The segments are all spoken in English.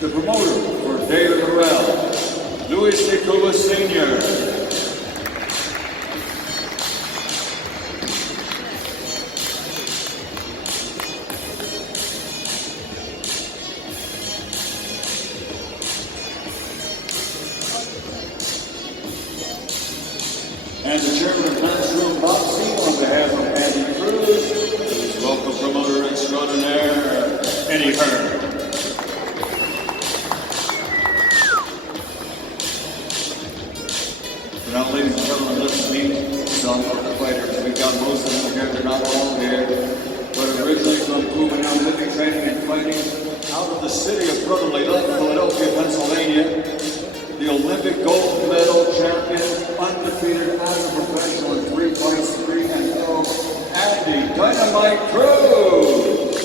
The promoter for David Morrell, Ruiz Sr. And the chairman of Classroom Boxing, on behalf of Andy Cruz, please welcome promoter extraordinaire, Eddie Hearn. Now, ladies and gentlemen, let's meet some of the fighters. We've got most of them here, they're not all here, but originally from Cuba, now living, training, and fighting out of the city of brotherly love, Philadelphia, Pennsylvania. The Olympic gold medal champion, undefeated as a professional in 3 fights, 3-0, Andy Dynamite Cruz.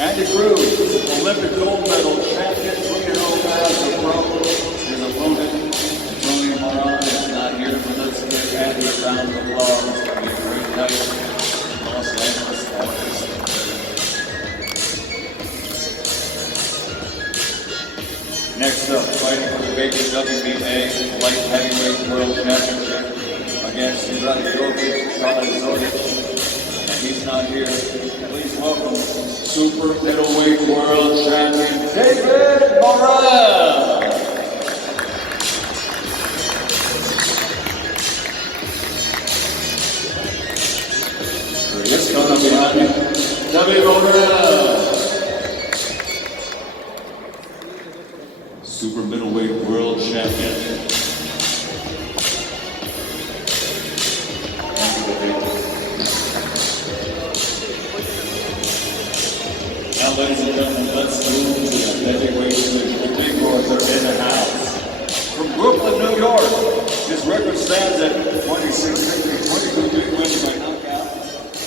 Andy Cruz, Olympic gold medal champion, 3-0 as a pro. His opponent, Tony Moran, is not here, but let's give Andy a round of applause. It's going to be a great night in Los Angeles, August. Next up, fighting for the vacant WBA Light Heavyweight World Championship against Israil, Valenzuela, and he's not here. Please welcome Super Middleweight World Champion David Morrell. Ruiz coming up behind me. David Morrell. Super middleweight world champion. Now, ladies and gentlemen, let's move to the heavyweight division. The big boys are in the house. From Brooklyn, New York, his record stands at 26 victories, 22 big wins by knockout,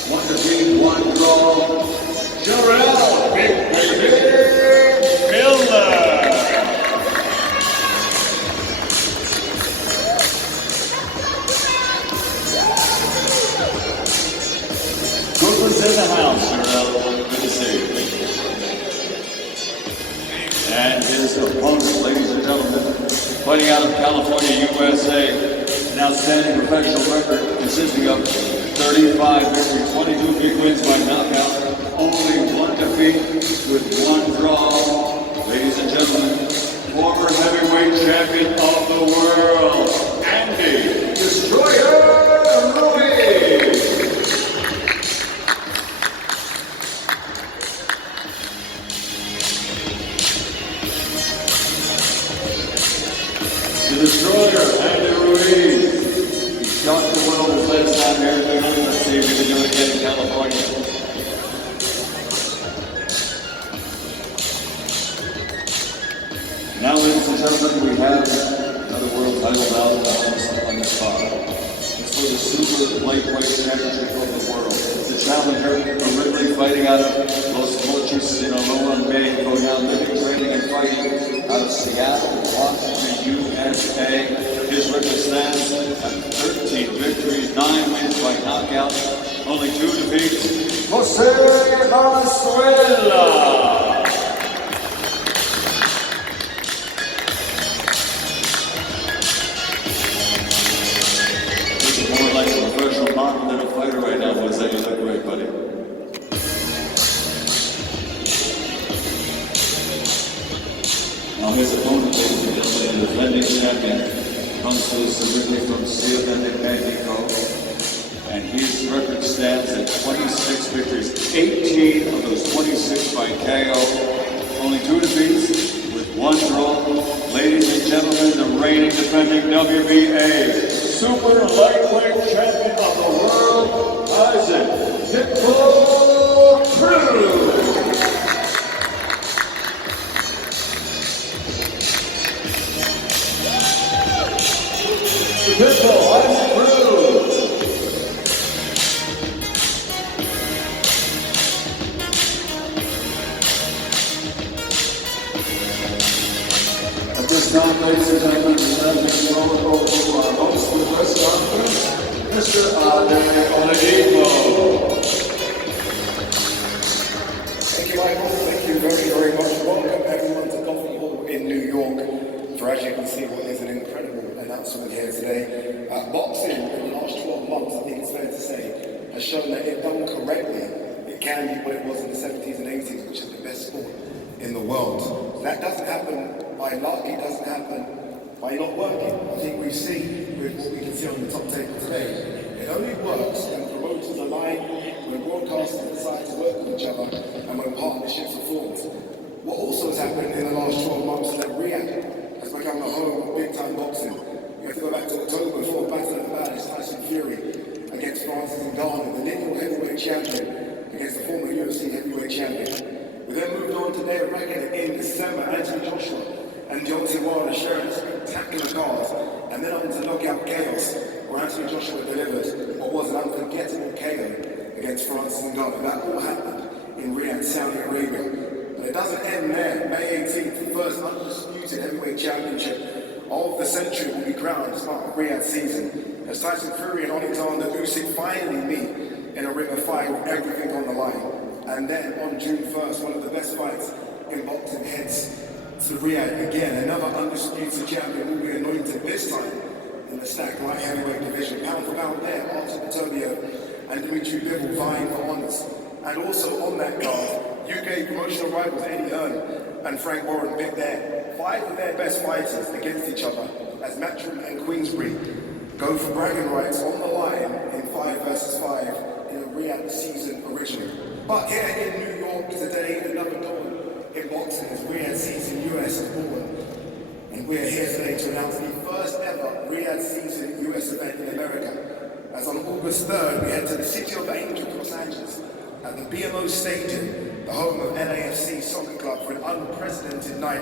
1 defeat, 1 draw. Israil, Big Baby Miller. Crawford's in the house, Israil. Good to see you. And his opponent, ladies and gentlemen, fighting out of California, USA, an outstanding professional record consisting of 35 victories, 22 big wins by knockout, only 1 defeat with 1 draw. Ladies and gentlemen, former heavyweight champion of the world, Andy Destroyer Ruiz. The Destroyer, Andy Ruiz. He shocked the world his last time here. Let's see if we can do it again in California. Now, ladies and gentlemen, we have another world title bout on this spot. It's for the Super Lightweight Championship of the world. The challenger, originally fighting out of Los Mochis, Sinaloa, Maine, going out living, training, and fighting out of Seattle, Washington, USA. His record stands at 13 victories, 9 wins by knockout, only 2 defeats. Valenzuela. More like a professional model than a fighter right now. Jose, you look great, buddy. Now his opponent, ladies and gentlemen, the defending champion, comes to us originally from Riyadh, Mexico, and his record stands at 26 victories, 18 of those 26 by KO, only 2 defeats with 1 draw. Ladies and gentlemen, the reigning defending WBA Super Lightweight Champion of the world, Cruz. Pitbull, Cruz. At this time, ladies and gentlemen, let's roll over to our host for the press conference, Mr. AndyRuizvsBigBabyMiller. announcement here today. Boxing in the last 12 months, I think it's fair to say, has shown that if done correctly, it can be what it was in the 70s and 80s, which is the best sport in the world. That doesn't happen by luck, it doesn't happen by not working. I think we see with what we can see on the top table today, it only works when promoters align, when broadcasters decide to work with each other, and when partnerships are formed. What also has happened in the last 12 months is that Riyadh has become the home of big-time boxing. You have to go back to October before Battle of the Baddest, Tyson Fury against Francis Ngannou, the lineal heavyweight champion against the former UFC heavyweight champion. We then moved on to David Reckoning in December, Anthony Joshua and Deontay Wilder sharing a spectacular card, and then on to Knockout Chaos, where Anthony Joshua delivered what was an unforgettable KO against Francis Ngannou. That all happened in Riyadh, Saudi Arabia. But it doesn't end there. May 18th, the first undisputed heavyweight championship of the century will be crowned as part of Riyadh season, as Tyson Fury and Alexander Usyk finally meet in a ring of fire with everything on the line. And then on June 1st, one of the best fights in boxing heads to Riyadh again. Another undisputed champion will be anointed, this time in the stacked light heavyweight division. Pound for pound there, Artur Beterbiev and Dimitri Bivol vying for honours. And also on that card, UK promotional rivals Eddie Hearn and Frank Warren pit their 5 of their best fighters against each other as Matchroom and Queensbury go for bragging rights on the line in 5 versus 5 in a Riyadh season original. But here in New York today, another dawn in boxing as Riyadh season US is born. And we're here today to announce the first ever Riyadh season US event in America. As on August 3rd, we head to the City of Angels, Los Angeles, at the BMO Stadium, the home of LAFC Soccer Club, for an unprecedented night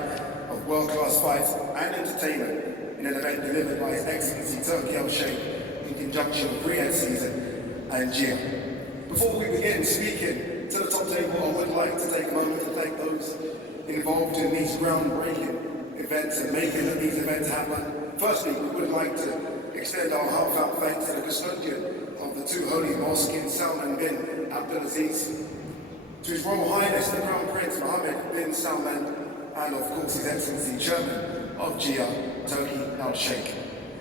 of world-class fights and entertainment in an event delivered by His Excellency Turki Al-Sheikh in conjunction with Riyadh season and GIA. Before we begin speaking to the top table, I would like to take a moment to thank those involved in these groundbreaking events and making these events happen. Firstly, we would like to extend our heartfelt thanks to the custodian of the two holy mosques in Salman bin Abdulaziz, to His Royal Highness the Crown Prince Mohammed bin Salman, and of course His Excellency Chairman of GIA, Turki Al-Sheikh.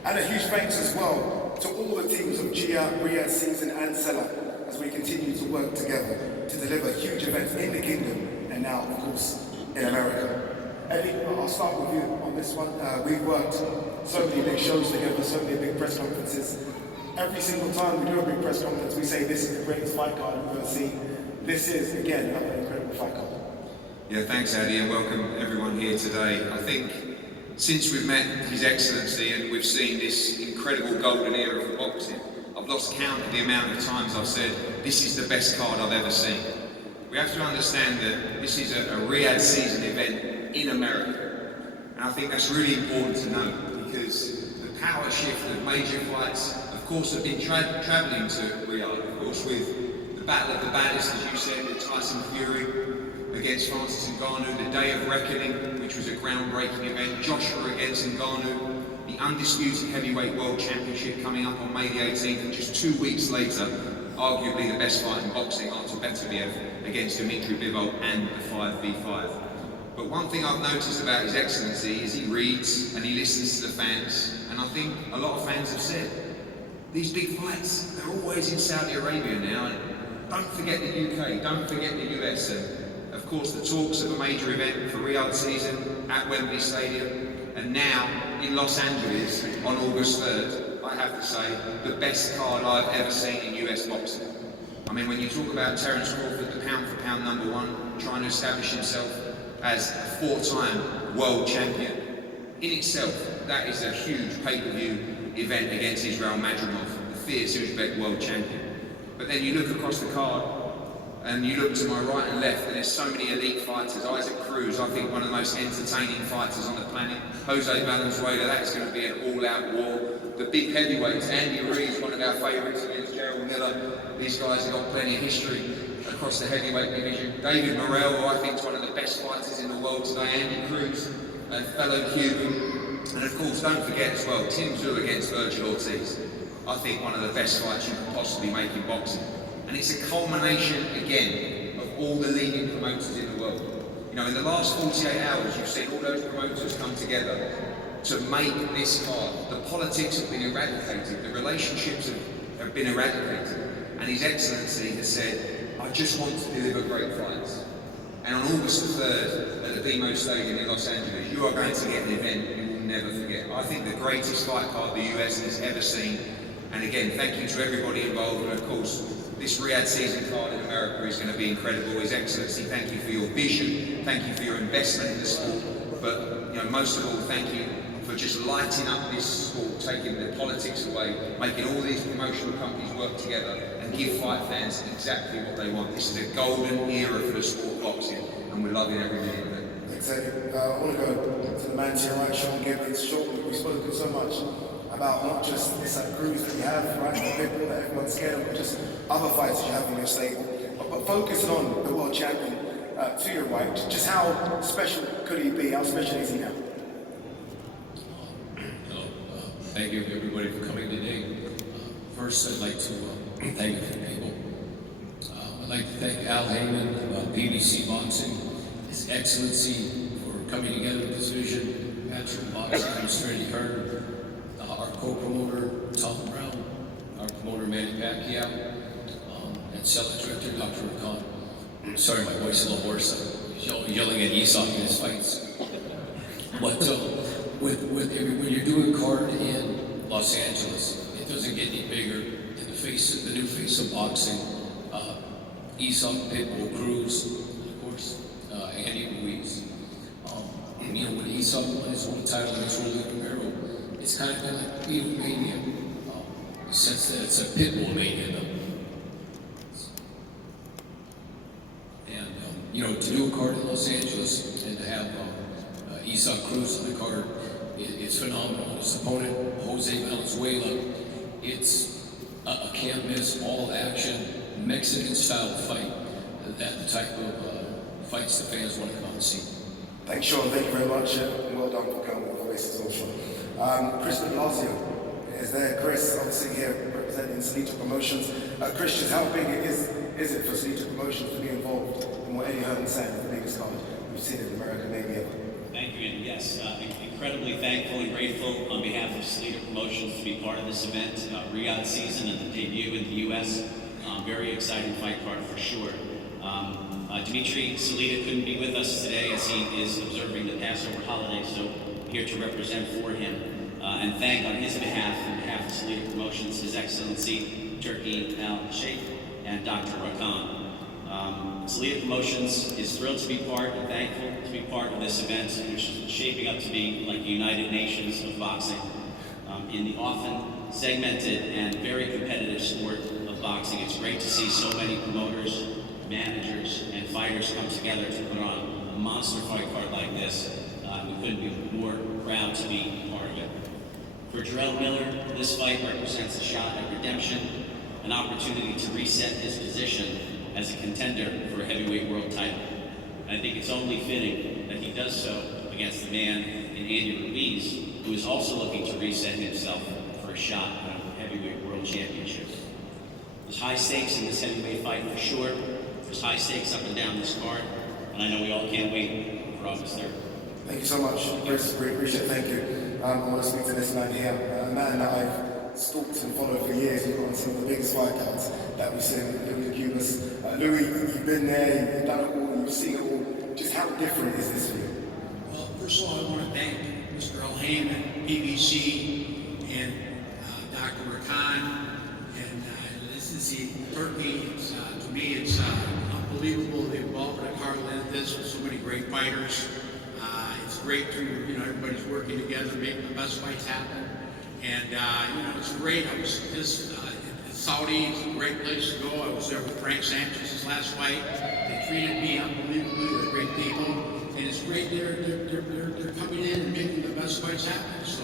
And a huge thanks as well to all the teams of GIA, Riyadh season and Salah, as we continue to work together to deliver huge events in the kingdom and now, of course, in America. Eddie, I'll start with you on this one. We've worked so many big shows together, so many big press conferences. Every single time we do a big press conference, we say this is the greatest fight card we've ever seen. This is, again, another incredible fight card. Yeah, thanks, Andy, and welcome everyone here today. I think since we've met His Excellency and we've seen this incredible golden era for boxing, I've lost count of the amount of times I've said, this is the best card I've ever seen. We have to understand that this is a Riyadh season event in America. And I think that's really important to note, because the power shift of major fights, of course, have been travelling to Riyadh, of course, with the Battle of the Baddest, as you said, with Tyson Fury against Francis Ngannou, the Day of Reckoning, which was a groundbreaking event, Joshua against Ngannou, the undisputed heavyweight world championship coming up on May the 18th, and just 2 weeks later, arguably the best fight in boxing, Artur Beterbiev against Dimitri Bivol and the 5v5. But one thing I've noticed about His Excellency is he reads and he listens to the fans, and I think a lot of fans have said, these big fights, they're always in Saudi Arabia now, and don't forget the UK, don't forget the US, and of course the talks of a major event for Riyadh season at Wembley Stadium, and now in Los Angeles on August 3rd, I have to say, the best card I've ever seen in US boxing. I mean, when you talk about Terence Crawford, the pound for pound #1, trying to establish himself as a 4-time world champion, in itself, that is a huge pay-per-view event against Israil Madrimov, the fierce Uzbek world champion. But then you look across the card, and you look to my right and left, and there's so many elite fighters. Isaac Cruz, I think one of the most entertaining fighters on the planet. Jose Valenzuela, that's going to be an all-out war. The big heavyweights, Andy Ruiz, one of our favourites against Gerald Miller. These guys have got plenty of history across the heavyweight division. David Morrell, who I think is one of the best fighters in the world today. Andy Cruz, a fellow Cuban. And of course, don't forget as well, Tim Tszyu against Virgil Ortiz. I think one of the best fights you could possibly make in boxing. And it's a culmination, again, of all the leading promoters in the world. You know, in the last 48 hours, you've seen all those promoters come together to make this card. The politics have been eradicated, the relationships have been eradicated, and His Excellency has said, I just want to deliver great fights. And on August the 3rd at the BMO Stadium in Los Angeles, you are going to get an event you will never forget. I think the greatest fight card the US has ever seen. And again, thank you to everybody involved, and of course, this Riyadh season card in America is going to be incredible. His Excellency, thank you for your vision, thank you for your investment in the sport, but most of all, thank you for just lighting up this sport, taking the politics away, making all these promotional companies work together and give fight fans exactly what they want. This is a golden era for the sport of boxing, and we're loving every minute of it. Thanks, Eddie. I want to go to the man to your right, Sean Gibbons. Sean, we've spoken so much about not just this Cruz that you have, right, the big that everyone's scared of, but just other fights you have in your stable. But focusing on the world champion to your right, just how special could he be? How special is he now? Thank you everybody for coming today. First, I'd like to thank a few people. I'd like to thank Al Heyman, BBC Boxing, His Excellency for coming together with this vision, Patrick Boxing, Mr. Eddie Hearn, our co-promoter, Tom Brown, our promoter, Manny Pacquiao, and selling director, Dr. Khan. Sorry, my voice is a little hoarse. I'm yelling at Esau in his fights. But when you're doing a card in Los Angeles, it doesn't get any bigger than the new face of boxing. Esau, Pitbull, Cruz, of course, Andy Ruiz. When Esau won his own title against Romero, it's kind of been like Beatle Mania, in the sense that it's a Pitbull Mania, though. And, to do a card in Los Angeles and to have Esau Cruz on the card, it's phenomenal. His opponent, Jose Valenzuela, it's a can't miss, all action, Mexican style fight. That the type of fights the fans want to come out and see. Thanks, Sean. Thank you very much. And well done for coming with the races also. Chris de Blasio is there. Chris, obviously here representing Salita Promotions. Christian, how big is it for Salita Promotions to be involved in what Eddie Hearn said, the biggest card we've seen in America, maybe ever? Thank you, Andy. Yes, incredibly thankful and grateful on behalf of Salita Promotions to be part of this event, Riyadh season and the debut in the U.S. Very exciting fight card for sure. Dimitri Salita couldn't be with us today as he is observing the Passover holiday, so here to represent for him and thank on his behalf, on behalf of Salita Promotions, His Excellency Turki Al-Sheikh and Dr. Rakan. Salita Promotions is thrilled to be part and thankful to be part of this event, which is shaping up to be like the United Nations of boxing. In the often segmented and very competitive sport of boxing, it's great to see so many promoters, managers, and fighters come together to put on a monster fight card like this. We couldn't be more proud to be part of it. For Israil Miller, this fight represents a shot at redemption, an opportunity to reset his position as a contender for a heavyweight world title. And I think it's only fitting that he does so against the man in Andy Ruiz, who is also looking to reset himself for a shot at a heavyweight world championship. There's high stakes in this heavyweight fight for sure. There's high stakes up and down this card, and I know we all can't wait for August 3rd. Thank you so much, Chris. We appreciate it. Thank you. I want to speak to this man here, a man that I've stalked and followed for years. He's got some of the biggest fight cards that we've seen, Louis Cubas. Louis, you've been there, you've done it all, you've seen it all. Just how different is this for you? Well, first of all, I want to thank Mr. Al Heyman, BBC, and Dr. Rakan. And this is the Turkey. To me, it's unbelievable the involvement of Carl in this with so many great fighters. It's great to, everybody's working together, making the best fights happen. And, it's great. I was just in Saudi. It's a great place to go. I was there with Frank Sanchez's last fight. They treated me unbelievably. They're great people. And it's great they're coming in and making the best fights happen. So,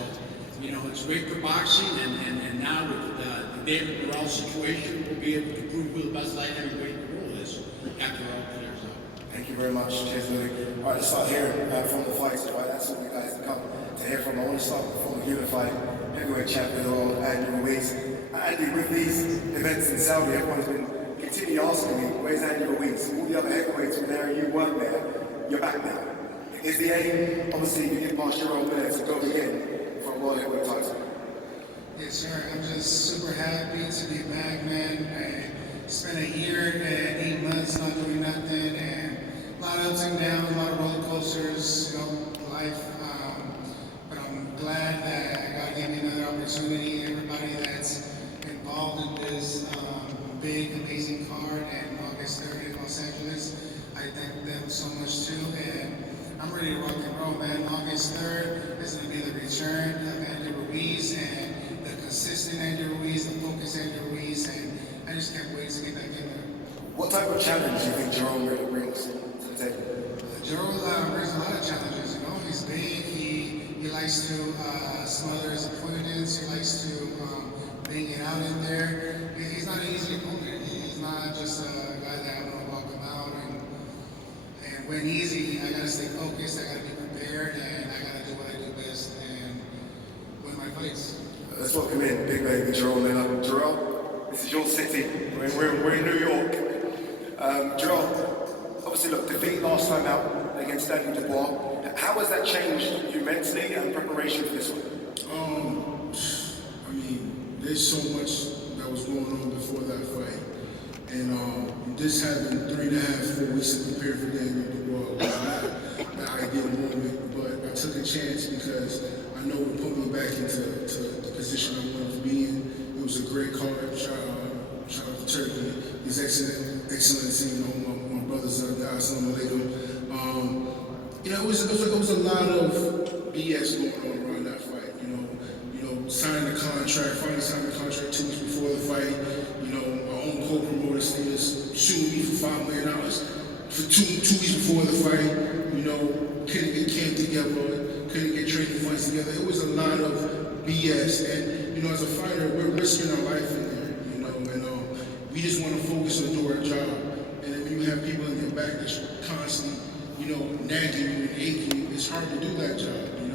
it's great for boxing. And now with the David Burrell situation, we'll be able to prove who the best light heavyweight in the world is after all clears up. Thank you very much. Cheers, Louis. All right, let's start hearing from the fighters, right? That's what you guys come to hear from. I want to start with the former unified heavyweight champion of the world, Andy Ruiz. Andy, with these events in Saudi, everyone's been continually asking me, where's Andy Ruiz? All the other heavyweights were there and you weren't there. You're back now. Is the aim, obviously, we get past your own there to go again for a world heavyweight title? Yes, sir. I'm just super happy to be back, man. I spent a year and 8 months not doing nothing, and a lot of ups and downs, a lot of roller coasters, life. But I'm glad that God gave me another opportunity. Everybody that's involved in this big, amazing card and August 3rd in Los Angeles, I thank them so much too. And I'm ready to rock and roll, man. August 3rd is going to be the return of Andy Ruiz and the consistent Andy Ruiz, the focused Andy Ruiz, and I just can't wait to get back in there. What type of challenge do you think Jerome really brings to the table? Jerome brings a lot of challenges, He's big, he likes to smother his opponents, he likes to bang it out in there. He's not an easy opponent. He's not just a guy that I'm going to walk him out and win easy. I got to stay focused, I got to be prepared, and I got to do what I do best and win my fights. Let's welcome in Big Baby Jerome Miller. Jerome, this is your city. We're in New York. Jerome, obviously, look, defeat last time out against Danny Dubois. How has that changed you mentally and preparation for this one? I mean, there's so much that was going on before that fight. And this having 3.5, 4 weeks to prepare for Danny Dubois was not the ideal moment, but I took a chance because I know it put me back into the position I wanted to be in. It was a great card. Shout out to Turkey, His Excellency, my brothers out there, assalamu alaikum. It was a lot of BS going on around that fight. Signing the contract, finally signing the contract 2 weeks before the fight. My own co-promoter suing me for $5 million for two weeks before the fight. Couldn't get camp together, couldn't get training fights together. It was a lot of BS, and as a fighter, we're risking our life in there. And we just want to focus on doing our job. And if you have people in your back that's constantly, nagging you and aching you, it's hard to do that job. And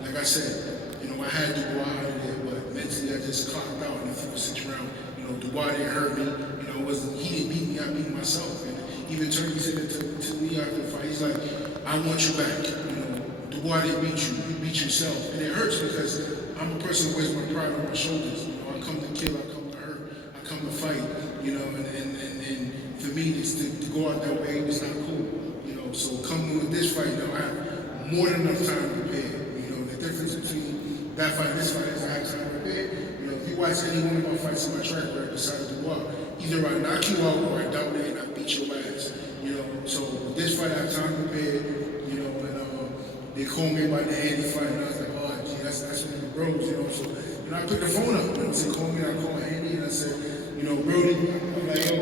like I said, I had Dubois out of there, but mentally I just clocked out in the 6th round. Dubois didn't hurt me. He didn't beat me, I beat myself. And even Turkey said it to me after the fight. He's like, I want you back. Dubois didn't beat you, you beat yourself. And it hurts because I'm a person who wears my pride on my shoulders. I come to kill, I come to hurt, I come to fight. And for me, to go out that way, it's not cool. So coming with this fight, I have more than enough time to prepare. The difference between that fight and this fight is I have time to prepare. If you watch any one of my fights in my track record besides Dubois, either I knock you out or I dominate and I beat your ass. So with this fight I have time to prepare. And they called me about the Andy fight, and I was like, oh, gee, that's one of the bros. So I picked the phone up and they called me. I called Andy and I said, Brody, I'm like, yo,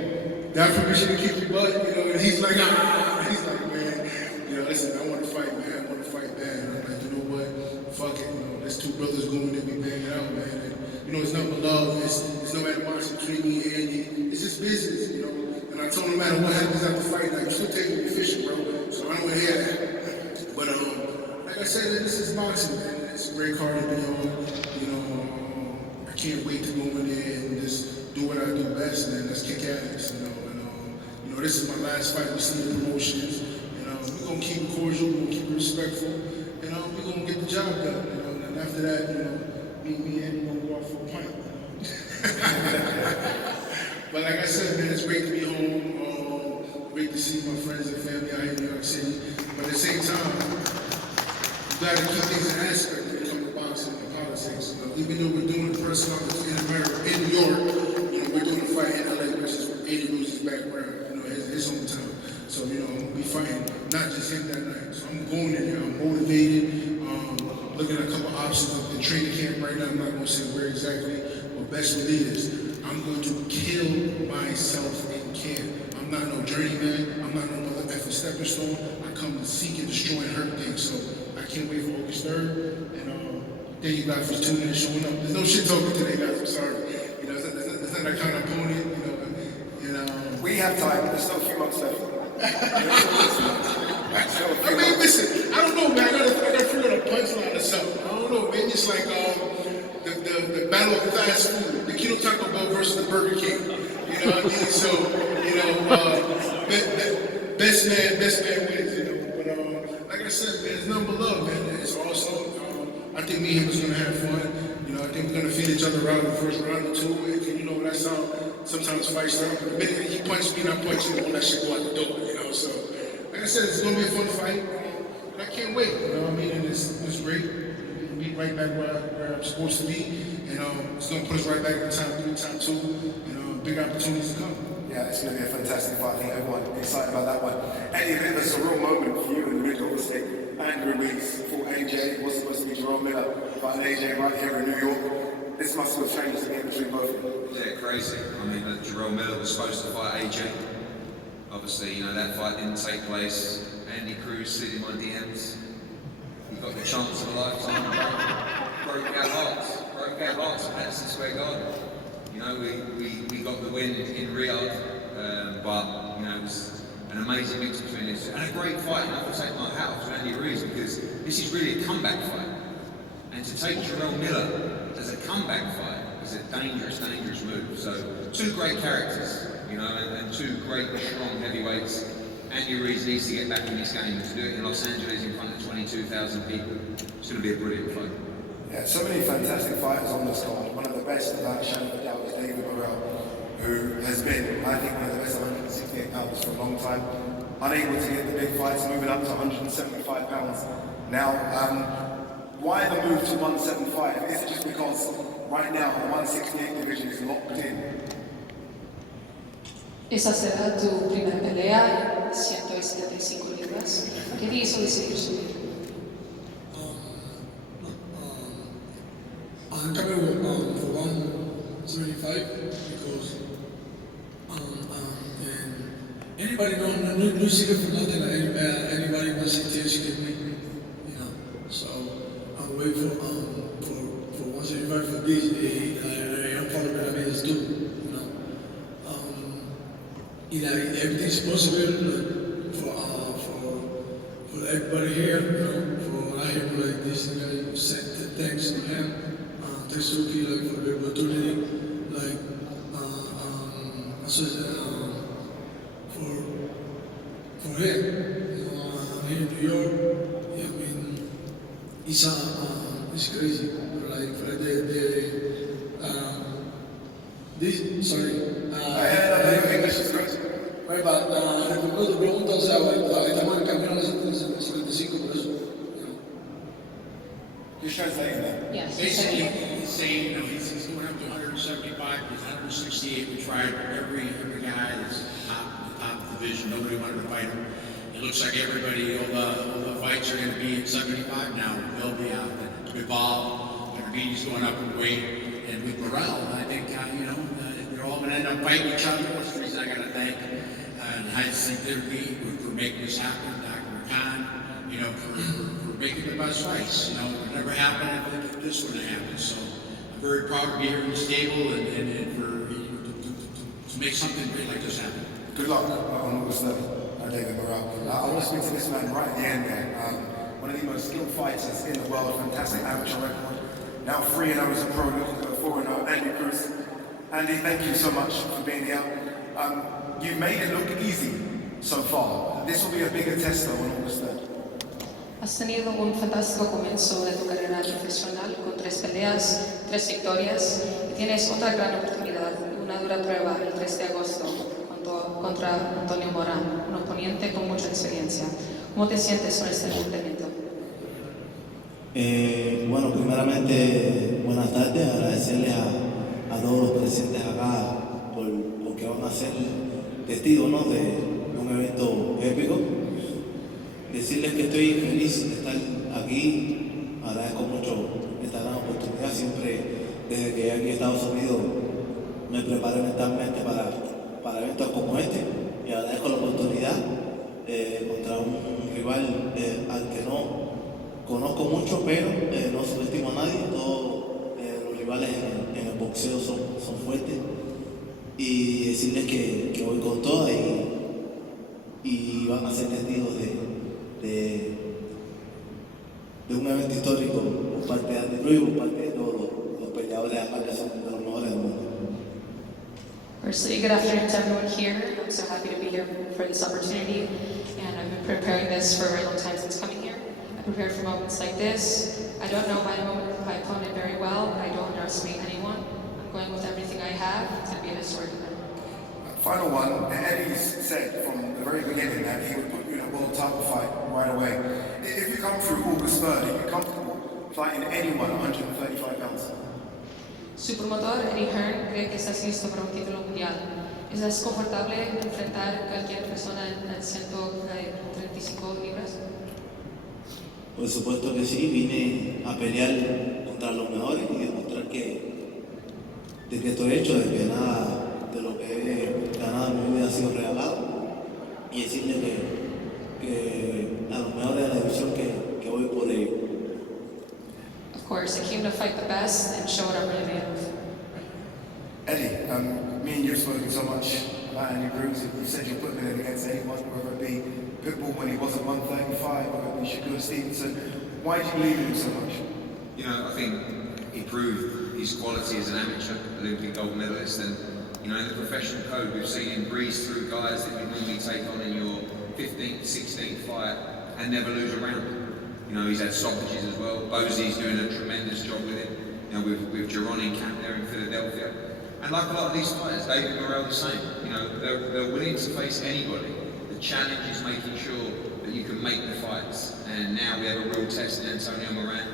got permission to kick your butt, and he's like, ah. He's like, man, listen, I want to fight, man. I want to fight bad. And I'm like, you know what? Fuck it. There's 2 brothers going to be banging out, man. And, it's not but love. There's no animosity between me and Andy. It's just business, And I told him no matter what happens after the fight, like, you still take me fishing, bro. So I don't want to hear that. But, like I said, this is boxing, man. It's a great card to be on. I can't wait to go in there and just do what I do best, man. Let's kick ass, this is my last fight with Sleeper Promotions. We're going to keep it cordial, we're going to keep it respectful, and we're going to get the job done. And after that, me and Andy going to go out for a pint. But like I said, man, it's great to be home. Great to see my friends and family out here in New York City. But at the same time, you got to keep things in aspect when it comes to boxing and politics. Even though we're doing the personal in America, in New York, we're doing a fight in LA versus AndyRuizvsBigBabyMiller background. His hometown. So, I'm going to be fighting not just him that night. So I'm going in there, I'm motivated, looking at a couple options of the training camp right now. I'm not going to say where exactly, but best believe this, I'm going to kill myself in camp. I'm not no journeyman, I'm not no other effing stepping stone. I come to seek and destroy and hurt things. So I can't wait for August 3rd. And thank you guys for tuning in and showing up. There's no shit talking today, guys, I'm sorry. It's not that kind of opponent, We have time. There's still a few months left. I mean, listen, I don't know, man. I got to figure out a punchline or something. I don't know. Maybe it's like the battle of fast food, the Kilo Taco Bell versus the Burger King. You know what I mean? So, best man wins. But like I said, man, it's nothing but love, man. It's awesome. I think me and him is gonna have fun. You know, I think we're gonna feel each other out in the first round or two. And you know, that's how sometimes fights start. But the minute he punched me and I punched him, all that shit go out the door. You know, so like I said, it's gonna be a fun fight. And I can't wait. You know what I mean? And it's great. We'll be right back where I'm supposed to be. And it's gonna put us right back in time two. And big opportunities to come. Yeah, it's going to be a fantastic fight. I think everyone's excited about that one. Eddie, a bit of a surreal moment for you in the middle, obviously. Andy Ruiz fought AJ, was supposed to be Israil Miller, but AJ right here in New York. This must have changed the game between both of them. Yeah, crazy. I mean, Israil Miller was supposed to fight AJ. Obviously, you know, that fight didn't take place. Andy Cruz slid in my DMs. He got the chance of a lifetime. Broke our hearts. Broke our hearts at Madison Square Garden. You know, we got the win in Riyadh, but, you know, it was an amazing mix between this. And a great fight. And I have to take my hat off to Andy Ruiz because this is really a comeback fight. And to take Israil Miller as a comeback fight is a dangerous, dangerous move. So, two great characters, you know, and two great, strong heavyweights. Andy Ruiz needs to get back in this game and to do it in Los Angeles in front of 22,000 people. It's going to be a brilliant fight. Yeah, so many fantastic fighters on this card. One of the best, without a shadow of a doubt, is David Morrell, who has been, I think, one of the best 168 pounds for a long time. Unable to get the big fights, moving up to 175 pounds. Now, why the move to 175? Is it just because right now the 168 division is locked in? Esa será tu primera pelea en 175 libras. ¿Qué te hizo decidir subir? I'm coming for 175 because and anybody no secret for nothing. Anybody wants to get me, you know. So I'm waiting for 175 for this. I'm probably gonna be this too, you know. Everything's possible for everybody here, you know. For I hear like this, and I said thanks to him. Thanks to you like, for the opportunity, like for him, you know, here in New York. Yeah, I mean, it's crazy. Like for English is great. Right, but recuerdo tu pregunta, o sea, estamos en camino a las 75 por eso. You're translating that? Yes. Basically, he's saying, you know, he's going up to 175, he's 168. We tried every guy that's top division. Nobody wanted to fight him. It looks like everybody, all the fights are going to be at 75 now. They'll be out. Bivol, he's going up in weight. And with Morrell, I think, they're all going to end up fighting each other. That's the reason I got to thank Hyacinth Therapy for making this happen, Dr. Khan, you know, for making the best fights. You know, it never happened. I think this would have happened. So I'm very proud to be here in the stable and for to make something great like this happen. Good luck on August 3rd, David Morrell. I want to speak to this man right at the end there. One of the most skilled fighters in the world, fantastic amateur record. Now 3-0 as a pro, looking to go 4-0. Andy Cruz. Andy, thank you so much for being here. You've made it look easy so far. This will be a bigger test though on August 3rd. Has tenido un fantástico comienzo de tu carrera profesional con 3 peleas, 3 victorias y tienes otra gran oportunidad, una dura prueba el 3 de agosto contra Antonio Morán, un oponente con mucha experiencia. ¿Cómo te sientes con este enfrentamiento? Bueno, primeramente, buenas tardes, agradecerles a todos los presentes acá porque van a ser testigos, ¿no?, de un evento épico. Decirles que estoy feliz de estar aquí, agradezco mucho esta gran oportunidad. Siempre desde que llegué aquí a Estados Unidos me preparé mentalmente para eventos como este y agradezco la oportunidad contra un rival al que no conozco mucho, pero no subestimo a nadie. Todos los rivales en el boxeo son fuertes y decirles que voy con todas y van a ser testigos de un evento histórico por parte de AndyRuiz, por parte de todos los peleadores acá que son de los mejores del mundo. Firstly, good afternoon to everyone here. I'm so happy to be here for this opportunity, and I've been preparing this for a very long time since coming here. I prepared for moments like this. I don't know my opponent very well. I don't underestimate anyone. I'm going with everything I have to be a historic event. Final one, Eddie's said from the very beginning that he would put you in a world title fight right away. If you come through August 3rd, are you comfortable fighting anyone 135 pounds? Su promotor, Eddie Hearn, cree que estás listo para un título mundial. ¿Estás confortable enfrentar a cualquier persona en 135 libras? Por supuesto que sí, vine a pelear contra los mejores y demostrar de que estoy hecho, de que nada de lo que he ganado en mi vida ha sido regalado y decirle que a los mejores de la división que voy por ello. Of course, I came to fight the best and show what I'm really made of. Eddie, me and you have spoken so much about Andy Cruz. You said you're putting him against anyone, whether it be Pitbull when he wasn't 135, whether it be Shakur Stevenson. Why did you believe in him so much? You know, I think he proved his quality as an amateur Olympic gold medalist, and you know, in the professional code, we've seen him breeze through guys that you normally take on in your 15th, 16th fight and never lose a round. You know, he's had stoppages as well. Bosey's doing a tremendous job with him. You know, with Jaron in camp there in Philadelphia. And like a lot of these fighters, David Morrell the same. You know, they're willing to face anybody. The challenge is making sure that you can make the fights. And now we have a real test in Antonio Moran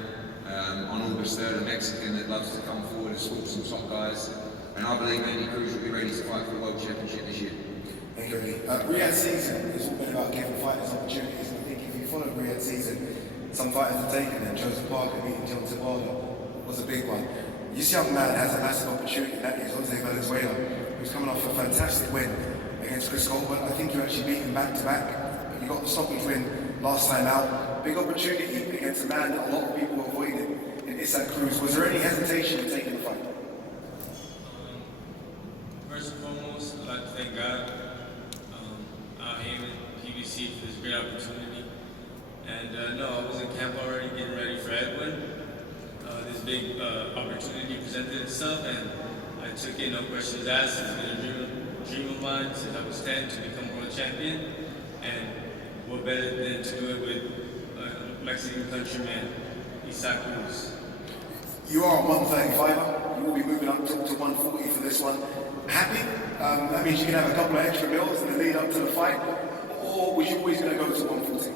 on August 3rd, a Mexican that loves to come forward and score some top guys. And I believe Andy Cruz will be ready to fight for the World Championship this year. Thank you, Eddie. Riyadh season is all been about giving fighters opportunities. And I think if you follow Riyadh season, some fighters are taking them. Joseph Parker beating John Tabata was a big one. This young man has a massive opportunity, that is Jose Valenzuela, who's coming off a fantastic win against Chris Crawford. I think you actually beat him back-to-back, but you got the stoppage win last time out. Big opportunity against a man that a lot of people avoided in Israil Cruz. Was there any hesitation in taking the fight? First and foremost, I'd like to thank God, Al Heyman, PBC for this great opportunity. And no, I was in camp already getting ready for Edwin. This big opportunity presented itself, and I took it, no questions asked. It's been a dream of mine since I was 10 to become world champion. And what better than to do it with a Mexican countryman, Israil Cruz. You are a 135er. You will be moving up to 140 for this one. Happy? That means you can have a couple of extra meals in the lead up to the fight, or was you always going to go to 140?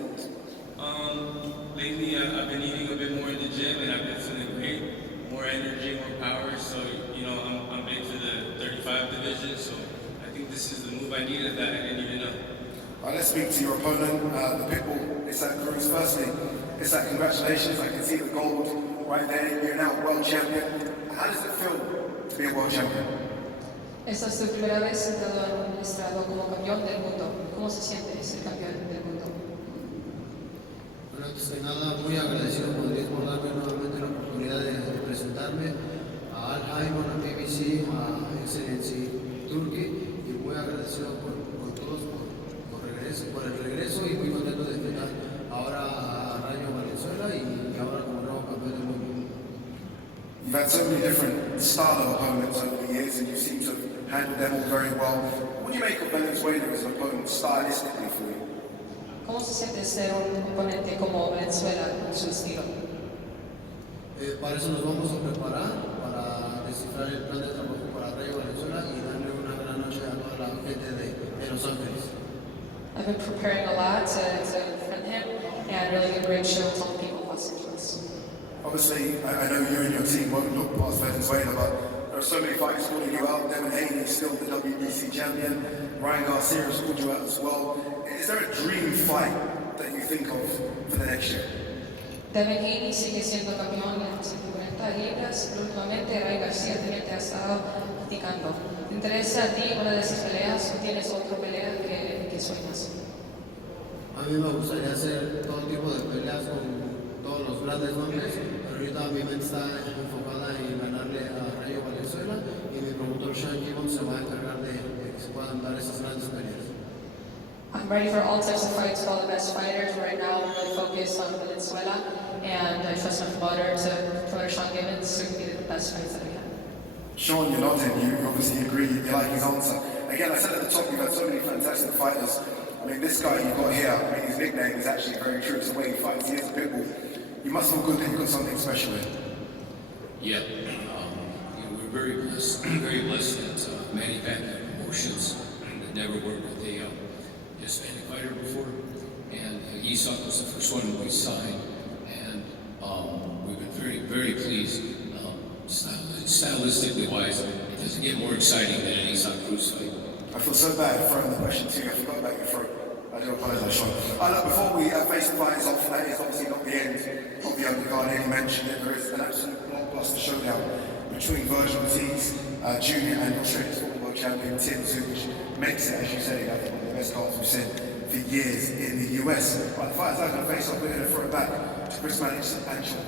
Lately, I've been eating a bit more in the gym, and I've been feeling great. More energy, more power. So, you know, I'm big for the 35 division. So, I think this is the move I needed that I didn't even know. Let's speak to your opponent, the Pitbull, Israil Cruz. Firstly, Israil, congratulations. I can see the gold right there. You're now world champion. How does it feel to be a world champion? Esta es tu primera vez sentado en un estrado como campeón del mundo. ¿Cómo se siente ser campeón del mundo? Bueno, antes que nada, muy agradecido con Dios por darme nuevamente la oportunidad de presentarme a Al Heyman, a BBC, a Excellency Turkey, y muy agradecido por todos por el regreso y muy contento de enfrentar ahora a Rayo Valenzuela y ahora como nuevo campeón del mundo. You've had so many different style of opponents over the years, and you seem to have handled them all very well. What do you make of Valenzuela as an opponent stylistically for you? ¿Cómo se siente ser un oponente como Valenzuela en su estilo? Para eso nos vamos a preparar, para descifrar el plan de trabajo para Rayo Valenzuela y darle una gran noche a toda la gente de Los Ángeles. I've been preparing a lot to defend him and really a great show to all the people of Los Angeles. Obviously, I know you and your team won't look past Valenzuela, but there are so many fighters calling you out. Devin Haney is still the WBC champion. Ryan Garcia has called you out as well. Is there a dream fight that you think of for the next year? Devin Haney sigue siendo campeón en 140 libras, pero últimamente Ryan Garcia también te ha estado platicando. ¿Te interesa a ti una de esas peleas o tienes otra pelea que sueñas? A mí me gustaría hacer todo tipo de peleas con todos los grandes nombres, pero ahorita mi mente está enfocada en ganarle a Rayo Valenzuela y mi promotor Sean Gibbons se va a encargar de que se puedan dar esas grandes peleas. I'm ready for all types of fights with all the best fighters. Right now, I'm really focused on Valenzuela, and I trust my promoter Sean Gibbons to be the best fights that we have. Sean, you're nodding. You obviously agree. You like his answer. Again, I said at the top, you've had so many fantastic fighters I mean, this guy you got here, I mean, his nickname is actually very true. It's the way he fights. He is a pit bull. You must feel good that you've got something special here. Yeah, we're very blessed that Manny Pacquiao Promotions had never worked with a Hispanic fighter before, and Isak was the first one we signed, and we've been very, very pleased. Stylistically wise, it doesn't get more exciting than an Isak Cruz fight. I feel so bad throwing the question to you. I forgot about your throat. I do apologise, Sean. Look, before we face the fighters off, that is obviously not the end of the undercard. Eddie mentioned it. There is an absolute blockbuster showdown between Virgil Ortiz Jr. and Australia's football world champion Tim Tszyu, which makes it, as you say, I think one of the best cards we've seen for years in the US. Right, the fighters are going to face off. We're going to throw it back to Chris Mannix and Sean.